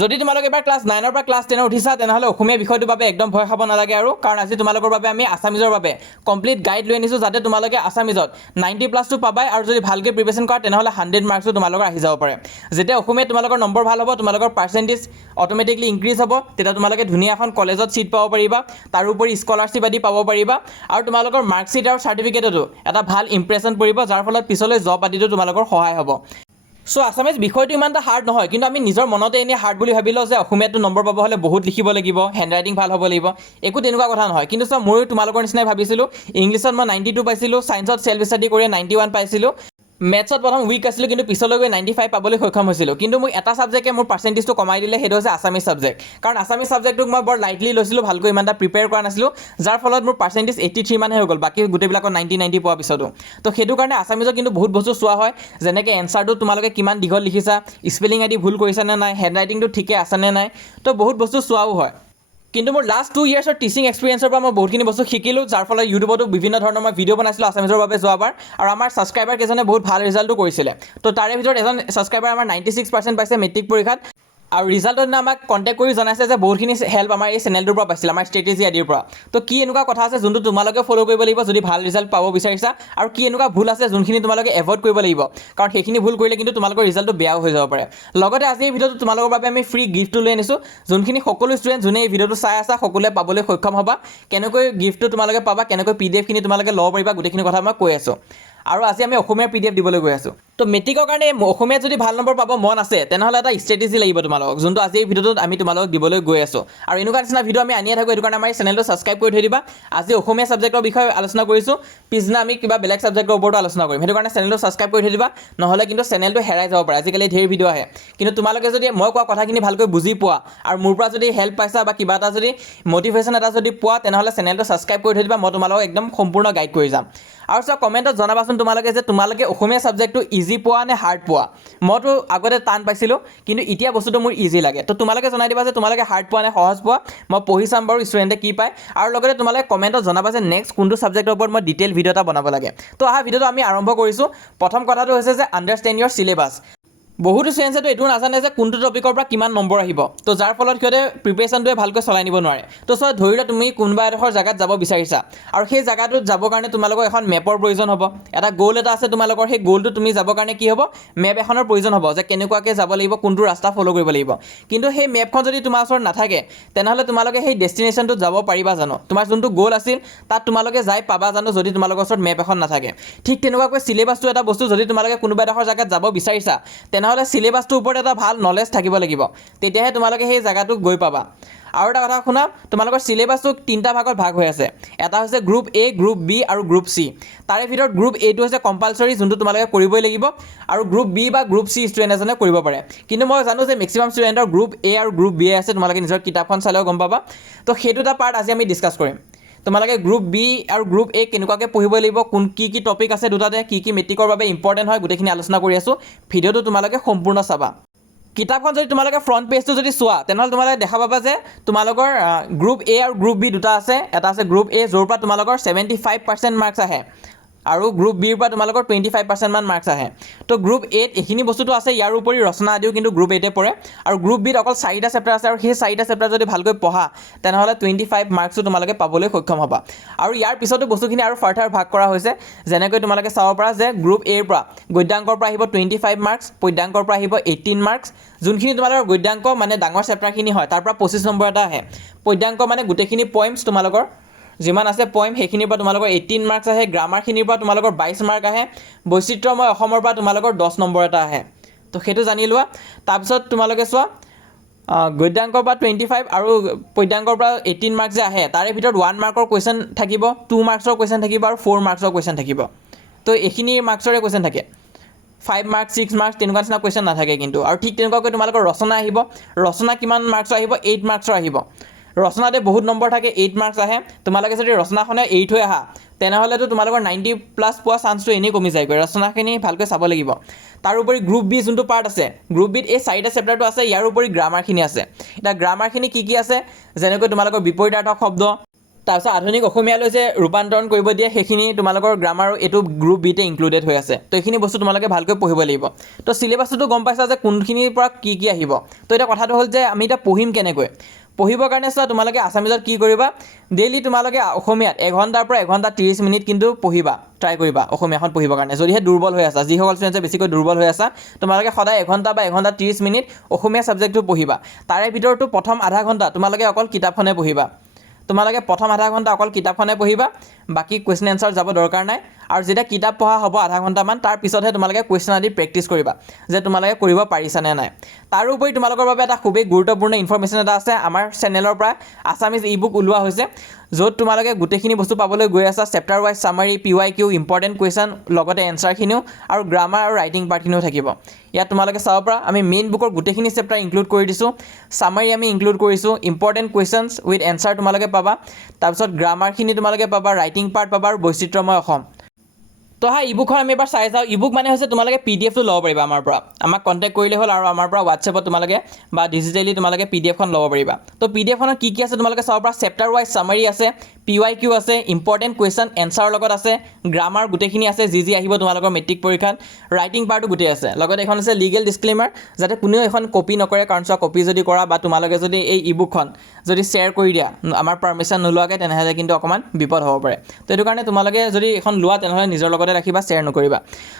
যদি তোমালোক এবাৰ ক্লাছ 9 পৰা ক্লাছ 10 উঠিছা তেনেহ'লে অসমীয়া বিষয়টোৰ বাবে একদম ভয় খাব নালাগে আৰু কাৰণ আজি তোমালোকৰ বাবে আমি আছামিজৰ বাবে কমপ্লিট গাইড লৈ আনিছোঁ যাতে তোমালোকে আছামিজত 90+ পাবাই আৰু যদি ভালকৈ প্ৰিপাৰেশ্যন কৰা তেনেহ'লে 100 মাৰ্কছো তোমালোকৰ আহি যাব পাৰে। যেতিয়া অসমীয়াত তোমালোকৰ নম্বৰ ভাল হ'ব তোমালোকৰ পাৰ্চেণ্টেজ অট'মেটিকলি ইনক্ৰিজ হ'ব, তেতিয়া তোমালোকে ধুনীয়া এখন কলেজত ছিট পাব পাৰিবা, তাৰোপৰি স্কলাৰশ্বিপ আদি পাব পাৰিবা আৰু তোমালোকৰ মাৰ্কশ্বিট আৰু চাৰ্টিফিকেটতো এটা ভাল ইমপ্ৰেশ্যন পৰিব, যাৰ ফলত পিছলৈ জব আদিতো তোমালোকৰ সহায় হ'ব। চ' আছামিজ বিষয়টো ইমান এটা হাৰ্ড নহয়, কিন্তু আমি নিজৰ মনতে এনেই হাৰ্ড বুলি ভাবি লওঁ যে অসমীয়াটো নম্বৰ পাব হ'লে বহুত লিখিব লাগিব, হেণ্ডৰাইটিং ভাল হ'ব লাগিব। একো তেনেকুৱা কথা নহয়। কিন্তু চোৱা ময়ো তোমালোকৰ নিচিনাই ভাবিছিলোঁ। ইংলিছত মই 92 পাইছিলোঁ, ছায়েন্সত ছেল্ফ ষ্টাডি কৰি 91 পাইছিলোঁ, মেথছত প্ৰথম উইক আছিলোঁ কিন্তু পিছলৈ গৈ 95 পাবলৈ সক্ষম হৈছিলোঁ। কিন্তু মোক এটা ছাবজেক্টে মোৰ পাৰ্চেণ্টেজটো কমাই দিলে, সেইটো হৈছে আছামিজ ছাবজেক্ট। কাৰণ আছামিজ ছাবজেক্টটোক মই বৰ লাইটলি লৈছিলোঁ, ভালকৈ ইমান এটা প্ৰিপেয়াৰ কৰা নাছিলোঁ, যাৰ ফলত মোৰ পাৰ্চেণ্টেজ 83 মানহে হৈ গ'ল, বাকী গোটেইবিলাকত 90 পোৱাৰ পিছতো। তো সেইটো কাৰণে আছামিজত কিন্তু বহুত বস্তু চোৱা হয়, যেনেকৈ এনচাৰটো তোমালোকে কিমান দীঘল লিখিছা, স্পেলিং আদি ভুল কৰিছা নে নাই, হেণ্ডৰাইটিংটো ঠিকে আছে নে নাই, তো বহুত বস্তু চোৱাও হয়। কিন্তু মোৰ লাষ্ট 2 ইয়াৰ্ছৰ টিচিং এক্সপিৰিয়েঞ্চৰ পৰা মই বহুতখিনি বস্তু শিকিলোঁ, যাৰ ফলত ইউটিউবতো বিভিন্ন ধৰণৰ মই ভিডিঅ' বনাইছিলোঁ আছামিজৰ বাবে যোৱাবাৰ, আৰু আমাৰ ছাবস্ক্ৰাইবাৰ কেইজনে বহুত ভাল ৰিজাল্টো কৰিছিলে। তো তাৰে ভিতৰত এজন ছাবস্ক্ৰাইবাৰ আমাৰ 96% পাইছে মেট্ৰিক পৰীক্ষাত, আৰু ৰিজাল্টৰ দিনা আমাক কণ্টেক্ট কৰি জনাইছে যে বহুতখিনি হেল্প আমাৰ এই চেনেলটোৰ পৰা পাইছিল, আমাৰ ষ্ট্ৰেটেজি আদিৰ পৰা। তো কি এনেকুৱা কথা আছে যোনটো তোমালোকে ফ'ল' কৰিব লাগিব যদি ভাল ৰিজাল্ট পাব বিচাৰিছা, আৰু কি এনেকুৱা ভুল আছে যোনখিনি তোমালোকে এভইড কৰিব লাগিব, কাৰণ সেইখিনি ভুল কৰিলে কিন্তু তোমালোকৰ ৰিজাল্টটো বেয়াও হৈ যাব পাৰে। লগতে আজি এই ভিডিঅ'টো তোমালোকৰ বাবে আমি ফ্ৰী গিফ্টটো লৈ আনিছোঁ, যোনখিনি সকলো ষ্টুডেণ্ট যোনে এই ভিডিঅ'টো চাই আছা সকলোৱে পাবলৈ সক্ষম হ'বা। কেনেকৈ গিফ্টটো তোমালোকে পাবা, কেনেকৈ PDF-খিনি তোমালোকে ল'ব পাৰিবা, গোটেইখিনি কথা মই কৈ আছোঁ। আৰু আজি আমি অসমীয়াৰ PDF দিবলৈ গৈ আছোঁ। তো মেট্ৰিকৰ কাৰণে অসমীয়াত যদি ভাল নম্বৰ পাব মন আছে তেনেহ'লে এটা ষ্ট্ৰেটেজি লাগিব তোমালোকক, যোনটো আজি এই ভিডিঅ'টোত আমি তোমালোকক দিবলৈ গৈ আছোঁ। আৰু এনেকুৱা নিচিনা ভিডিঅ' আমি আনিয়ে থাকোঁ, সেইটো কাৰণে আমাৰ এই চেনেলটো ছাবস্ক্ৰাইব কৰি থৈ দিবা। আজি অসমীয়া ছাবজেক্টৰ বিষয়ে আলোচনা কৰিছোঁ, পিছদিনা আমি কিবা বেলেগ ছাবজেক্টৰ ওপৰতো আলোচনা কৰিম, সেইটো কাৰণে চেনেলটো ছাবস্ক্ৰাইব কৰি থৈ দিবা, নহ'লে কিন্তু চেনেলটো হেৰাই যাব পাৰে। আজিকালি ঢেৰ ভিডিঅ' আহে, কিন্তু তোমালোকে যদি মই কোৱা কথাখিনি ভালকৈ বুজি পোৱা আৰু মোৰ পৰা যদি হেল্প পাইছা বা কিবা এটা যদি মটিভেশ্যন এটা যদি পোৱা, তেনেহ'লে চেনেলটো ছাবস্ক্ৰাইব কৰি থৈ দিবা, মই তোমালোকক একদম সম্পূৰ্ণ গাইড কৰি যাম। আৰু চোৱা কমেণ্টত জনাবাচোন তোমালোকে যে তোমালোকে অসমীয়া ছাবজেক্টটো ইজি পোৱা নে হাৰ্ড পোৱা। মইতো আগতে টান পাইছিলোঁ, কিন্তু এতিয়া বস্তুটো মোৰ ইজি লাগে। তো তোমালোকে জনাই দিবা যে তোমালোকে হাৰ্ড পোৱা নে সহজ পোৱা, মই পঢ়ি চাম বাৰু ষ্টুডেণ্টে কি পায়, আৰু লগতে তোমালোকে কমেণ্টত জনাবা যে নেক্সট কোনটো ছাবজেক্টৰ ওপৰত মই ডিটেইল ভিডিঅ' এটা বনাব লাগে। তো অহা ভিডিঅ'টো আমি আৰম্ভ কৰিছোঁ। প্ৰথম কথাটো হৈছে যে আণ্ডাৰষ্টেণ্ড ইয়ৰ চিলেবাছ। বহুতো ষ্টুডেণ্টছেতো এইটো নাজানে যে কোনটো টপিকৰ পৰা কিমান নম্বৰ আহিব, তো যাৰ ফলত সিহঁতে প্ৰিপেৰেশ্যনটোৱে ভালকৈ চলাই নিব নোৱাৰে। তো চোৱা ধৰি লোৱা তুমি কোনোবা এডোখৰ জেগাত যাব বিচাৰিছা, আৰু সেই জেগাটোত যাবৰ কাৰণে তোমালোকৰ এখন মেপৰ প্ৰয়োজন হ'ব, এটা গ'ল এটা আছে তোমালোকৰ, সেই গ'লটো তুমি যাবৰ কাৰণে কি হ'ব, মেপ এখনৰ প্ৰয়োজন হ'ব, যে কেনেকুৱাকৈ যাব লাগিব, কোনটো ৰাস্তা ফ'ল' কৰিব লাগিব। কিন্তু সেই মেপখন যদি তোমাৰ ওচৰত নাথাকে তেনেহ'লে তোমালোকে সেই ডেষ্টিনেশ্যনটোত যাব পাৰিবা জানো, তোমাৰ যোনটো গ'ল আছিল তাত তোমালোকে যাই পাবা জানো যদি তোমালোকৰ ওচৰত মেপ এখন নাথাকে। ঠিক তেনেকুৱাকৈ চিলেবাছটো এটা বস্তু, যদি তোমালোকে কোনোবা এডোখৰ জেগাত যাব বিচাৰিছা তেনেহ'লে চিলেবাছটোৰ ওপৰত এটা ভাল নলেজ থাকিব লাগিব, তেতিয়াহে তোমালোকে সেই জেগাটোত গৈ পাবা। আৰু এটা কথা শুনা, তোমালোকৰ চিলেবাছটো 3টা ভাগত ভাগ হৈ আছে। এটা হৈছে গ্ৰুপ A, গ্ৰুপ B আৰু গ্ৰুপ C। তাৰে ভিতৰত গ্ৰুপ Aটো হৈছে কম্পালচৰি, যোনটো তোমালোকে কৰিবই লাগিব, আৰু গ্ৰুপ B বা গ্ৰুপ C ষ্টুডেণ্ট এজনে কৰিব পাৰে। কিন্তু মই জানো যে মেক্সিমাম ষ্টুডেণ্টৰ গ্ৰুপ A আৰু গ্ৰুপ B আছে, তোমালোকে নিজৰ কিতাপখন চালেও গম পাবা। তো সেই দুটা পাৰ্ট আজি আমি ডিছকাছ কৰিম। তোমালোকে গ্ৰুপ B আৰু গ্ৰুপ A কেনেকুৱাকৈ পঢ়িব লাগিব, কি টপিক আছে দুটাতে, কি মেট্ৰিকৰ বাবে ইম্পৰ্টেণ্ট হয়, গোটেইখিনি আলোচনা কৰি আছোঁ। ভিডিঅ'টো তোমালোকে সম্পূৰ্ণ চাবা। কিতাপখন যদি তোমালোকে ফ্ৰণ্ট পেজটো যদি চোৱা তেনেহ'লে তোমালোকে দেখা পাবা যে তোমালোকৰ গ্ৰুপ A আৰু গ্ৰুপ B দুটা আছে। এটা আছে গ্ৰুপ A, য'ৰ পৰা তোমালোকৰ 75% মাৰ্কছ আহে, আৰু গ্ৰুপ Bৰ পৰা তোমালোকৰ 25% মান মাৰ্কছ আহে। তো গ্ৰুপ Aত এইখিনি বস্তুটো আছে, ইয়াৰ উপৰি ৰচনা আদিও কিন্তু গ্ৰুপ Aতে পৰে। আৰু গ্ৰুপ Bত অকল 4টা চেপ্টাৰ আছে, আৰু সেই 4টা চেপ্টাৰ যদি ভালকৈ পঢ়া তেনেহ'লে 25 মাৰ্কছো তোমালোকে পাবলৈ সক্ষম হ'বা। আৰু ইয়াৰ পিছতো বস্তুখিনি আৰু ফাৰ্ডাৰ ভাগ কৰা হৈছে, যেনেকৈ তোমালোকে চাব পাৰা যে গ্ৰুপ Aৰ পৰা গদ্যাংকৰ পৰা আহিব 25 মাৰ্কছ, পদ্যাংকৰ পৰা আহিব 18 মাৰ্কছ। যোনখিনি তোমালোকৰ গদ্যাংক মানে ডাঙৰ চেপ্টাৰখিনি হয় তাৰ পৰা 25 নম্বৰ এটা আহে। পদ্যাংক মানে গোটেইখিনি পইণ্টছ তোমালোকৰ যিমান আছে পইণ্ট, সেইখিনিৰ পৰা তোমালোকৰ 18 মাৰ্কছ আহে। গ্ৰামাৰখিনিৰ পৰা তোমালোকৰ 22 মাৰ্ক আহে। বৈচিত্ৰ্যময় অসমৰ পৰা তোমালোকৰ 10 নম্বৰ এটা আহে। তো সেইটো জানি লোৱা। তাৰপিছত তোমালোকে চোৱা গদ্যাংকৰ পৰা 25 আৰু পদ্যাংকৰ পৰা 18 মাৰ্কছ যে আহে, তাৰে ভিতৰত 1 মাৰ্কৰ কুৱেশ্যন থাকিব, 2 মাৰ্কছৰ কুৱেশ্যন থাকিব, আৰু 4 মাৰ্কছৰ কুৱেশ্যন থাকিব। তো এইখিনি মাৰ্কছৰে কুৱেশ্যন থাকে, 5 মাৰ্কছ 6 মাৰ্কছ তেনেকুৱা নিচিনা কুৱেশ্যন নাথাকে কিন্তু। আৰু ঠিক তেনেকুৱাকৈ তোমালোকৰ ৰচনা আহিব। ৰচনা কিমান মাৰ্কছৰ আহিব, 8 মাৰ্কছৰ আহিব। ৰচনাতে বহুত নম্বৰ থাকে, 8 মাৰ্কছ আহে। তোমালোকে যদি ৰচনাখনে এৰি থৈ আহা তেনেহ'লেতো তোমালোকৰ 90+ পোৱা চান্সটো এনেই কমি যায়গৈ। ৰচনাখিনি ভালকৈ চাব লাগিব। তাৰোপৰি গ্ৰুপ B যোনটো পাৰ্ট আছে, গ্ৰুপ Bত এই 4টা চেপ্টাৰটো আছে, ইয়াৰ উপৰি গ্ৰামাৰখিনি আছে। এতিয়া গ্ৰামাৰখিনি কি আছে, যেনেকৈ তোমালোকৰ বিপৰীতাৰ্থক শব্দ, তাৰপিছত আধুনিক অসমীয়ালৈ যে ৰূপান্তৰণ কৰিব দিয়ে সেইখিনি তোমালোকৰ গ্ৰামাৰ এইটো গ্ৰুপ বিতে ইনক্লুডেড হৈ আছে। তো এইখিনি বস্তু তোমালোকে ভালকৈ পঢ়িব লাগিব। তো চিলেবাছটো গম পাইছা যে কোনখিনিৰ পৰা কি কি আহিব। তো এতিয়া কথাটো হ'ল যে আমি এতিয়া পঢ়িম কেনেকৈ। পঢ়িবৰ কাৰণে চোৱা তোমালোকে আছামিজত কি কৰিবা, ডেইলি তোমালোকে অসমীয়াত 1 ঘণ্টাৰ পৰা 1 ঘণ্টা 30 মিনিট কিন্তু পঢ়িবা, ট্ৰাই কৰিবা অসমীয়াখন পঢ়িবৰ কাৰণে। যদিহে দুৰ্বল হৈ আছা, যিসকল ষ্টুডেণ্টে বেছিকৈ দুৰ্বল হৈ আছা, তোমালোকে সদায় 1 ঘণ্টা বা 1 ঘণ্টা 30 মিনিট অসমীয়া ছাবজেক্টটো পঢ়িবা। তাৰে ভিতৰতো প্ৰথম আধা ঘণ্টা তোমালোকে অকল কিতাপখনে পঢ়িবা। তোমালোকে প্ৰথম আধা ঘণ্টা অকল কিতাপখনে পঢ়িবা, বাকী কুৱেশ্যন এনচাৰ যাব দৰকাৰ নাই। আৰু যেতিয়া কিতাপ পঢ়া হ'ব আধা ঘণ্টামান, তাৰ পিছতহে তোমালোকে কুৱেশ্যন আদি প্ৰেক্টিছ কৰিবা যে তোমালোকে কৰিব পাৰিছানে নাই। তাৰোপৰি তোমালোকৰ বাবে এটা খুবেই গুৰুত্বপূৰ্ণ ইনফৰমেশ্যন এটা আছে। আমাৰ চেনেলৰ পৰা আছামিজ ই বুক ওলোৱা হৈছে, য'ত তোমালোকে গোটেইখিনি বস্তু পাবলৈ গৈ আছা। Chapter wise summary, PYQ, important question, লগতে এনচাৰখিনিও আৰু গ্ৰামাৰ আৰু ৰাইটিং পাৰ্টখিনিও থাকিব। ইয়াত তোমালোকে চাব পৰা আমি মেইন বুকৰ গোটেইখিনি চেপ্টাৰ ইনক্লুড কৰি দিছোঁ। চামাৰী আমি ইনক্লুড কৰিছোঁ, ইম্পৰ্টেণ্ট কুৱেশ্যনছ উইথ এনচাৰ তোমালোকে পাবা। তাৰপিছত গ্ৰামাৰখিনি তোমালোকে পাবা, ৰাইটিং পাৰ্ট পাবা আৰু বৈচিত্ৰ্যময় অসম। তো ই বুকখন আমি এবাৰ চাই যাওঁ। ই বুক মানে হৈছে তোমালোকে PDF-টো ল'ব পাৰিবা আমাৰ পৰা। আমাক কণ্টেক্ট কৰিলে হ'ল আৰু আমাৰ পৰা হোৱাটছএপত তোমালোকে বা ডিজিটেলি তোমালোকে PDF-খন ল'ব পাৰিবা। তো PDF-খনত কি কি আছে তোমালোকে চাব পৰা। চেপ্টাৰ ৱাইজ চামাৰী আছে, PYQ আছে, ইম্পৰ্টেণ্ট কুৱেশ্যন এনচাৰৰ লগত আছে, গ্ৰামাৰ গোটেইখিনি আছে যি যি আহিব তোমালোকৰ মেট্ৰিক পৰীক্ষাত, ৰাইটিং পাৰ্টো গোটেই আছে। লগতে এখন আছে লিগেল ডিছক্লেইমাৰ, যাতে কোনেও এখন কপি নকৰে। কাৰণ চোৱা, কপি যদি কৰা বা তোমালোকে যদি এই ই বুকখন যদি শ্বেয়াৰ কৰি দিয়া আমাৰ পাৰ্মিশ্যন নোলোৱাকৈ, তেনেহ'লে কিন্তু অকণমান বিপদ হ'ব পাৰে। তো সেইটো কাৰণে তোমালোকে যদি এখন লোৱা তেনেহ'লে নিজৰ লগতে ৰাখিবা, শ্বেয়াৰ নকৰিবা।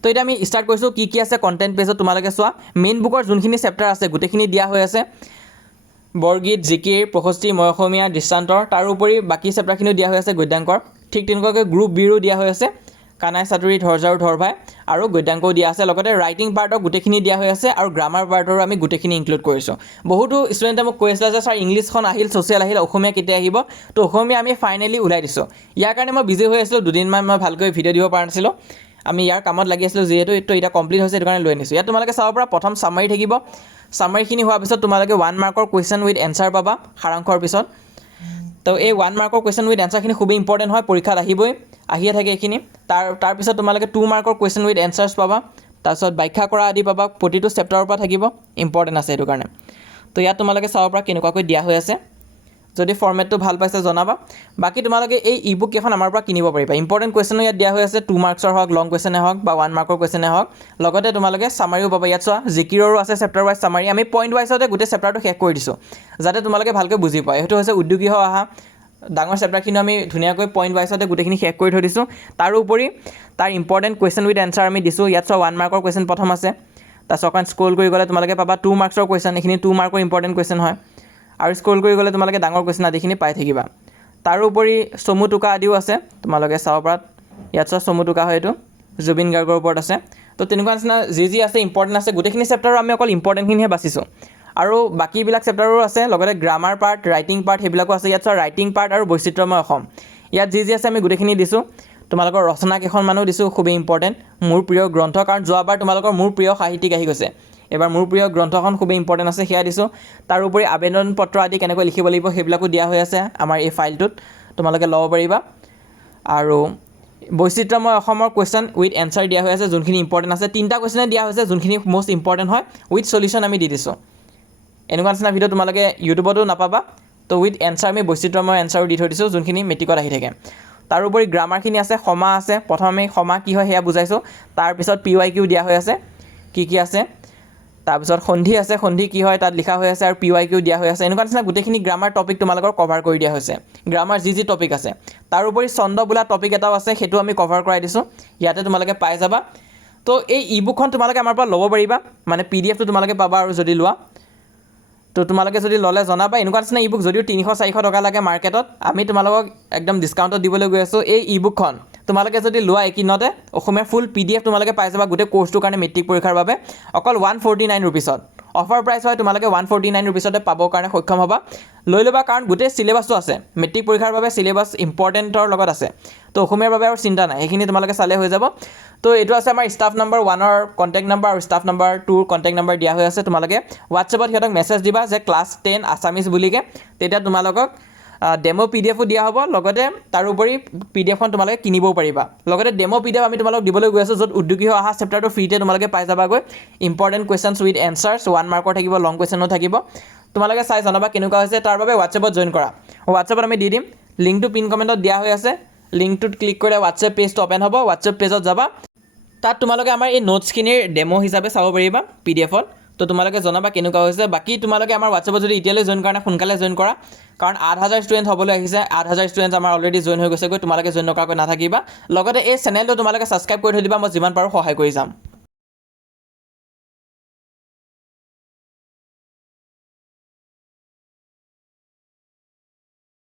তো এতিয়া আমি ষ্টাৰ্ট কৰিছোঁ। কি কি আছে কণ্টেণ্ট পেজত তোমালোকে চোৱা। মেইন বুকৰ যোনখিনি চেপ্টাৰ আছে গোটেইখিনি দিয়া হৈ আছে। বৰগীত, জিকিৰ, প্ৰশস্তি, মই অসমীয়া, দৃষ্টান্তৰ, তাৰোপৰি বাকী চেপ্টাৰখিনিও দিয়া হৈ আছে গদ্যাংকৰ। ঠিক তেনেকুৱাকৈ গ্ৰুপ বিৰো দিয়া হৈ আছে, কানাই চাতুৰি, ধৰঝাৰু, ধৰভাই আৰু গদ্যাংকও দিয়া আছে। লগতে ৰাইটিং পাৰ্টৰ গোটেইখিনি দিয়া হৈ আছে আৰু গ্ৰামাৰ পাৰ্টৰো আমি গোটেইখিনি ইনক্লুড কৰিছোঁ। বহুতো ষ্টুডেণ্টে মোক কৈ আছিলে যে ছাৰ ইংলিছখন আহিল, ছ'চিয়েল আহিল, অসমীয়া কেতিয়া আহিব। তো অসমীয়া আমি ফাইনেলি ওলাই দিছোঁ। ইয়াৰ কাৰণে মই বিজি হৈ আছিলোঁ, দুদিনমান মই ভালকৈ ভিডিঅ' দিব পৰা নাছিলোঁ। আমি ইয়াৰ কামত লাগি আছিলোঁ, যিহেতু এইটো এতিয়া কমপ্লিট হৈছে, সেইটো কাৰণে লৈ আনিছোঁ। ইয়াত তোমালোকে চাব পৰা প্ৰথম চামাৰী থাকিব। চামাৰীখিনি হোৱাৰ পিছত তোমালোকে 1 মাৰ্কৰ কুৱেশ্যন উইথ এনচাৰ পাবা সাৰাংশৰ পিছত। তো এই 1 মাৰ্কৰ কুৱেশ্যন উইথ এনচাৰখিনি খুবেই ইম্পৰ্টেণ্ট হয়, পৰীক্ষাত আহিয়ে থাকে এইখিনি। তাৰপিছত তোমালোকে 2 মাৰ্কৰ কুৱেশ্যন উইথ এনচাৰ্ছ পাবা। তাৰপিছত ব্যাখ্যা কৰা আদি পাবা, প্ৰতিটো চেপ্টাৰৰ পৰা থাকিব, ইম্পৰ্টেণ্ট আছে সেইটো কাৰণে। তো ইয়াত তোমালোকে চাব পৰা কেনেকুৱাকৈ দিয়া হৈ আছে। যদি ফৰ্মেটটো ভাল পাইছে জনাবা। বাকী তোমালোকে এই ই বুক কেইখন আমাৰ পৰা কিনিব পাৰিবা। ইম্পৰ্টেণ্ট কুৱেশ্যনো ইয়াত দিয়া হৈ আছে, 2 মাৰ্কছৰ হওক, লং কুৱেশ্যনে হওক বা 1 মাৰ্কৰ কুৱেশ্যনে হওক। লগতে তোমালোকে চামাৰীও পাবা। ইয়াত চোৱা জিকিৰৰো আছে চেপ্টাৰ ৱাইজ চামাৰী। আমি পইণ্ট ৱাইজতে গোটেই চেপ্টাৰটো শেষ কৰি দিছোঁ, যাতে তোমালোকে ভালকৈ বুজি পোৱা। সেইটো হৈছে উদ্যোগী হৈ অহা ডাঙৰ চেপ্টাৰখিনিও আমি ধুনীয়াকৈ পইণ্ট ৱাইজতে গোটেইখিনি শেষ কৰি থৈ দিছোঁ। তাৰোপৰি তাৰ ইম্পৰ্টেণ্ট কুৱেশ্যন উইথ এনচাৰ আমি দিছোঁ। ইয়াত চোৱা 1 মাৰ্কৰ কুৱেশ্যন প্ৰথম আছে। তাৰপিছত অকণ স্ক্ৰল কৰি গ'লে তোমালোকে পাবা 2 মাৰ্কছৰ কুৱেশ্যন। এইখিনি 2 মাৰ্কৰ ইম্পৰ্টেণ্ট কুৱেশ্যন হয়। আৰু স্ক্ৰল কৰি গ'লে তোমালোকে ডাঙৰ কুৱেশ্যন আদিখিনি পাই থাকিবা। তাৰোপৰি চমু টোকা আদিও আছে, তোমালোকে চাব পৰা। ইয়াত চোৱা চমু টোকা হয়, এইটো জুবিন গাৰ্গৰ ওপৰত আছে। তো তেনেকুৱা নিচিনা যি আছে ইম্পৰ্টেণ্ট আছে। গোটেইখিনি চেপ্টাৰো আমি অকল ইম্পৰ্টেণ্টখিনিহে বাচিছোঁ। আৰু বাকীবিলাক চেপ্টাৰো আছে, লগতে গ্ৰামাৰ পাৰ্ট, ৰাইটিং পাৰ্ট সেইবিলাকো আছে। ইয়াত চোৱা ৰাইটিং পাৰ্ট আৰু বৈচিত্ৰ্যময় অসম। ইয়াত যি আছে আমি গোটেইখিনি দিছোঁ। তোমালোকৰ ৰচনা কেইখনমানো দিছোঁ, খুবেই ইম্পৰ্টেণ্ট। মোৰ প্ৰিয় গ্ৰন্থ, কাৰণ যোৱাবাৰ তোমালোকৰ মোৰ প্ৰিয় সাহিত্যিক আহি গৈছে, এবাৰ মোৰ প্ৰিয় গ্ৰন্থখন খুবেই ইম্পৰ্টেণ্ট আছে, সেয়া দিছোঁ। তাৰোপৰি আবেদন পত্ৰ আদি কেনেকৈ লিখিব লাগিব সেইবিলাকো দিয়া হৈ আছে আমাৰ এই ফাইলটোত, তোমালোকে ল'ব পাৰিবা। আৰু বৈচিত্ৰ্যময় অসমৰ কুৱেশ্যন উইথ এনচাৰ দিয়া হৈ আছে, যোনখিনি ইম্পৰ্টেণ্ট আছে। 3টা কুৱেশ্যনে দিয়া হৈছে, যোনখিনি মষ্ট ইম্পৰ্টেণ্ট হয়, উইথ চলিউশ্যন আমি দি দিছোঁ। এনেকুৱা নিচিনা ভিডিঅ' তোমালোকে ইউটিউবতো নাপাবা। তো উইথ এনচাৰ আমি বৈচিত্ৰ্যময় এনচাৰো দি থৈ দিছোঁ, যোনখিনি মেট্ৰিকত আহি থাকে। তাৰোপৰি গ্ৰামাৰখিনি আছে, সমা আছে। প্ৰথমে সমা কি হয় সেয়া বুজাইছোঁ। তাৰপিছত PYQ দিয়া হৈ আছে, কি আছে। তাৰপিছত সন্ধি আছে, সন্ধি কি হয় তাত লিখা হৈ আছে, আৰু PYQ দিয়া হৈ আছে। এনেকুৱা নিচিনা গোটেইখিনি গ্ৰামাৰ টপিক তোমালোকৰ কভাৰ কৰি দিয়া হৈছে, গ্ৰামাৰ যি টপিক আছে। তাৰোপৰি ছন্দ বোলা টপিক এটাও আছে, সেইটো আমি কভাৰ কৰাই দিছোঁ, ইয়াতে তোমালোকে পাই যাবা। তো এই ই বুকখন তোমালোকে আমাৰ পৰা ল'ব পাৰিবা, মানে PDF-টো তোমালোকে পাবা। আৰু যদি লোৱা তো তোমালোকে যদি ল'লে জনাবা। এনেকুৱা নিচিনা ই বুক যদিও 300-400 টকা লাগে মাৰ্কেটত, আমি তোমালোকক একদম ডিছকাউণ্টত দিবলৈ গৈ আছোঁ। এই ই বুকখন তোমালোকে যদি লোৱা এইকেইদিনতে অসমীয়াৰ ফুল PDF তোমালোকে পাই যাবা গোটেই কোৰ্চটোৰ কাৰণে, মেট্ৰিক পৰীক্ষাৰ বাবে অকল 149 ৰুপিছত। অফাৰ প্ৰাইচ হয়, তোমালোকে 149 ৰুপিছতে পাবৰ কাৰণে সক্ষম হ'বা। লৈ ল'বা, কাৰণ গোটেই চিলেবাছটো আছে। মেট্ৰিক পৰীক্ষাৰ বাবে চিলেবাছ ইম্পৰ্টেণ্টৰ লগত আছে। তো অসমীয়াৰ বাবে আৰু চিন্তা নাই, সেইখিনি তোমালোকে চালে হৈ যাব। তো এইটো আছে আমাৰ ষ্টাফ নম্বৰ 1ৰ কণ্টেক্ট নম্বৰ আৰু ষ্টাফ নম্বৰ 2ৰ কণ্টেক্ট নম্বৰ দিয়া হৈ আছে। তোমালোকে হোৱাটছএপত সিহঁতক মেছেজ দিবা যে ক্লাছ 10 আছামিজ বুলিকৈ, তেতিয়া তোমালোকক ডেমো PDF-ও দিয়া হ'ব। লগতে তাৰোপৰি PDF-খন তোমালোকে কিনিবও পাৰিবা। লগতে ডেমো PDF আমি তোমালোকক দিবলৈ গৈ আছোঁ, য'ত উদ্যোগী হৈ অহা চেপ্টাৰটো ফ্ৰীতে তোমালোকে পাই যাবাগৈ। ইম্পৰ্টেণ্ট কুৱেশ্যনছ উইথ এনচাৰ্ছ, 1 মাৰ্কৰ থাকিব, লং কুৱেশ্যনো থাকিব। তোমালোকে চাই জনাবা কেনেকুৱা হৈছে। তাৰ বাবে হোৱাটছএপত জইন কৰা, হোৱাটছএপত আমি দি দিম লিংকটো পিন কমেণ্টত দিয়া হৈ আছে লিংকটোত ক্লিক কৰিলে হোৱাটছএপ পেজটো অ'পেন হ'ব হোৱাটছএপ পেজত যাবা তাত তোমালোকে আমাৰ এই নোটছখিনিৰ ডেমো হিচাপে চাব পাৰিবা PDF-ত তো তোমালোকে জনাবা কেনেকুৱা হৈছে বাকী তোমালোকে আমাৰ হোৱাটছএপত যদি এতিয়ালৈ জইন কৰা নাই সোনকালে জইন কৰা কাৰণ 8,000 ষ্টুডেণ্ট হ'বলৈ আহিছে 8,000 ষ্টুডেণ্ট আমাৰ অলৰেডি জইন হৈ গৈছেগৈ তোমালোকে জইন নকৰাকৈ নাথাকিবা লগতে এই চেনেলটো তোমালোকে ছাবস্ক্ৰাইব কৰি থৈ দিবা মই যিমান পাৰোঁ সহায় কৰি যাম